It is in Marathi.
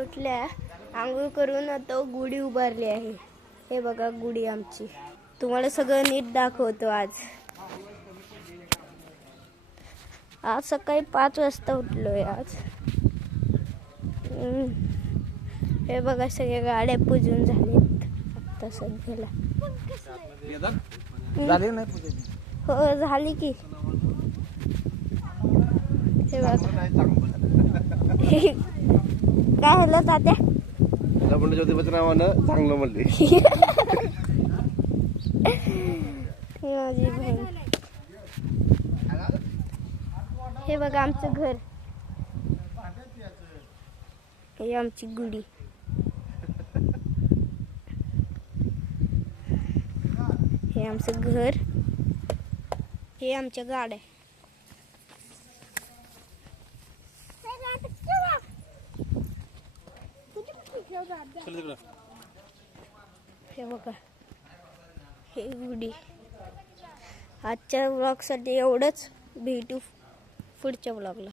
उठल्या आंघोळ करून आता गुढी उभारली आहे. हे बघा गुढी आमची. तुम्हाला सगळं नीट दाखवतो आज. आज सकाळी 5 वाजता उठलोय आज. हे बघा सगळ्या गाड्या पुजून झालेत आता सध्याला. झाली नाही पूजा? हो झाली की. हे बघा काय झालं तात्या? ज्योतिबाच्या नावानं चांगलं म्हणले. माझी बहीण. हे बघा आमचं घर. हे आमची गुढी. हे आमचं घर. हे आमच्या गाड्या. हे बघा हे गुढी. आजच्या व्लॉगसाठी एवढंच. भेटू पुढच्या व्लॉगला.